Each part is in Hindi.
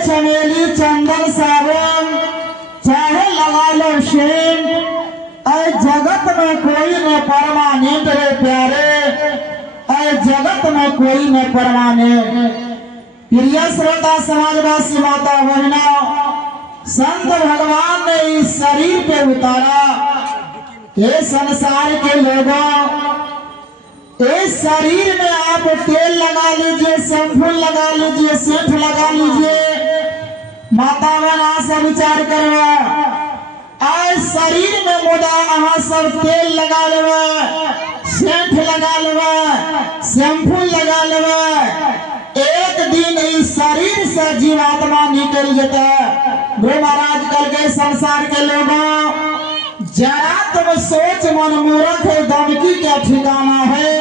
चमेली चंदन सावन चाहे लगा लो शेन, ऐ जगत में कोई न परमानेंट रे प्यारे, ऐ जगत में कोई न परमानेंट। प्रिय श्रोता समाजवासी माता बहना, संत भगवान ने इस शरीर पे उतारा, ये संसार के लोगों, इस शरीर में आप तेल लगा लीजिए, शैम्पू लगा लीजिए, सेंट लगा लीजिए, माता बहना से विचार करवा, इस शरीर में मुदा अहाँ सब तेल लगा लेवे, सेंट लगा लेवे, शैम्पू लगा लेवे, एक दिन इस शरीर से जीवात्मा निकल जाता। वो महाराज कल के संसार के लोगों, जरा तुम सोच मन मूर्ख दमकी क्या ठिकाना है,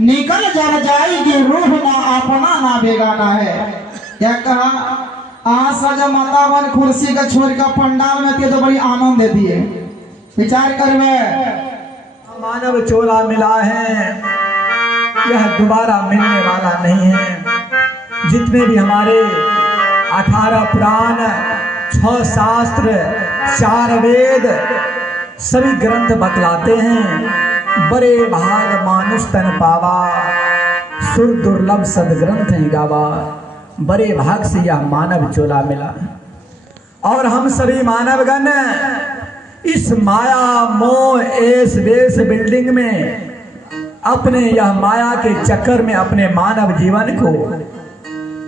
निकल जब जाएगी रूह ना अपना ना बेगाना है। क्या कहा? आज सजा माता बन कुर्सी का छोड़ कर पंडाल में थे तो बड़ी आनंद देती है। विचार कर मानव चोला मिला है, यह दोबारा मिलने वाला नहीं है। जितने भी हमारे 18 पुराण, 6 शास्त्र, 4 वेद, सभी ग्रंथ बतलाते हैं, बड़े भाग मानुष तन पावा, सुर दुर्लभ सदग्रंथ ही गावा। बड़े भाग से यह मानव चोला मिला। और हम सभी मानवगण इस माया मोह एस वेश बिल्डिंग में अपने यह माया के चक्कर में अपने मानव जीवन को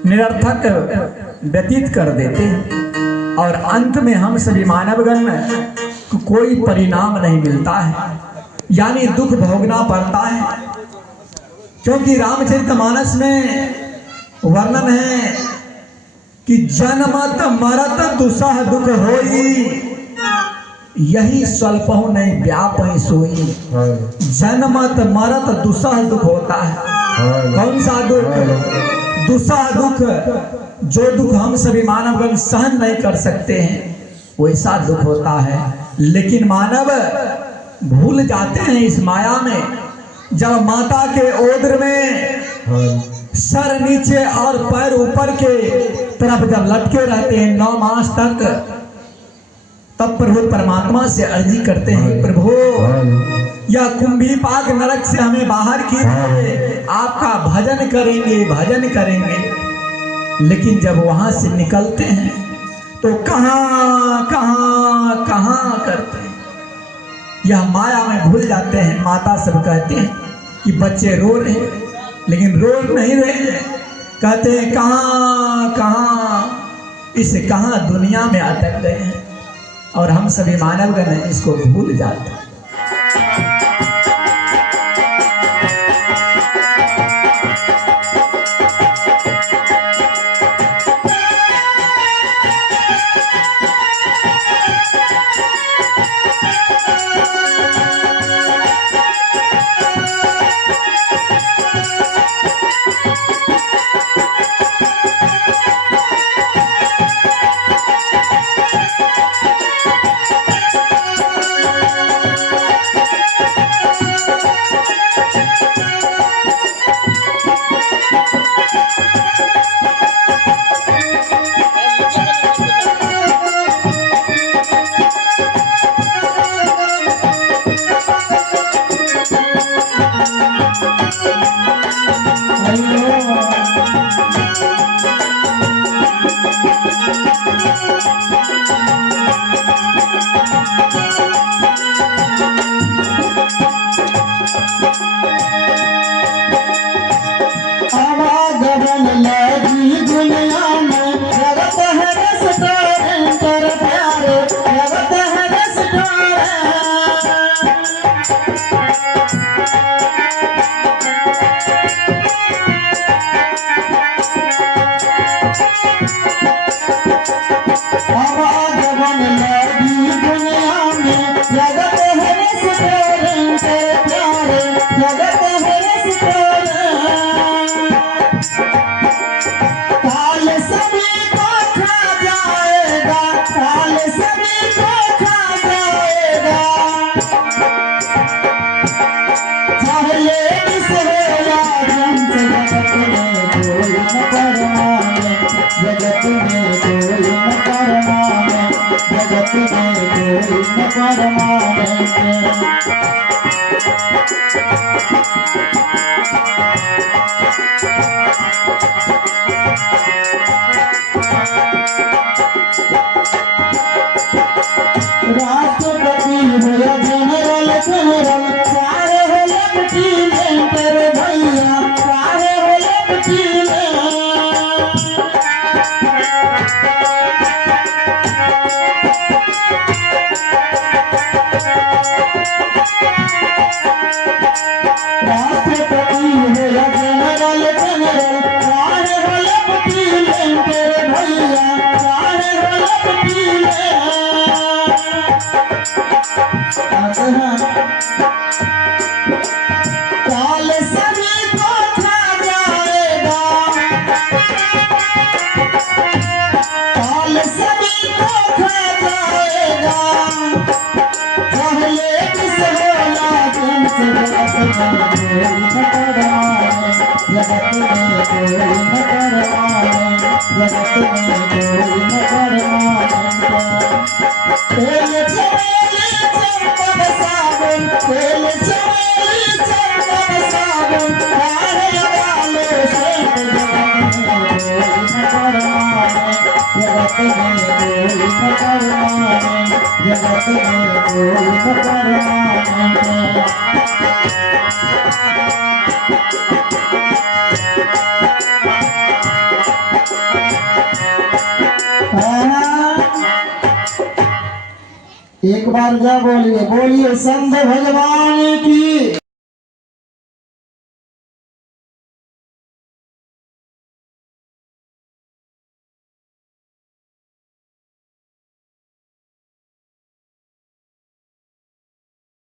निरर्थक व्यतीत कर देते हैं, और अंत में हम सभी मानवगण को कोई परिणाम नहीं मिलता है, यानी दुख भोगना पड़ता है। क्योंकि रामचरितमानस में वर्णन है कि जन्मत मरत दुसह दुख होई, यही स्वल्पहु नहीं व्यापहि सोई। जन्मत मरत दुसह दुख होता है। कौन सा दुख? दुसह दुख, जो दुख हम सभी मानवगण सहन नहीं कर सकते हैं, वैसा दुख होता है। लेकिन मानव भूल जाते हैं इस माया में। जब माता के ओदर में सर नीचे और पैर ऊपर के तरफ जब लटके रहते हैं 9 मास तक, तब प्रभु परमात्मा से अर्जी करते हैं, प्रभु यह कुंभी पाक नरक से हमें बाहर कीजिए, आपका भजन करेंगे, भजन करेंगे। लेकिन जब वहां से निकलते हैं तो कहां कहां कहां करते हैं, यह माया में भूल जाते हैं। माता सब कहते हैं कि बच्चे रो रहे हैं, लेकिन रो नहीं रहे हैं, कहते हैं कहां कहां, इस कहां दुनिया में अटक गए हैं। और हम सभी मानवगण इसको भूल जाते हैं। काल सभी को खा जाएगा जगत में कोई न परमाने, जगत में कोई न परमाने। राष्ट्रपति हुआ जनरल जनरल सारे हो लेफ्टिनेंट रे भैया, सारे हो लेफ्टिनेंट। राष्ट्रपति हुआ जनरल जनरल सारे हो लेफ्टिनेंट रे भैया, सारे हो लेफ्टिनेंट। काल सभी को खा जाएगा, काल सभी को खा जाएगा, पहले किस होला जिनसे जगत में कोई न परमाने, जगत में कोई न परमाने, जगत में कोई न परमाने। तेल चमेली चंदन साबुन, तेल चमेली चंदन साबुन, हार लगा लो सेंट, जगत में कोई न परमाने, जगत में कोई न परमाने। एक बार क्या बोलिए, बोलिए संत भगवान की।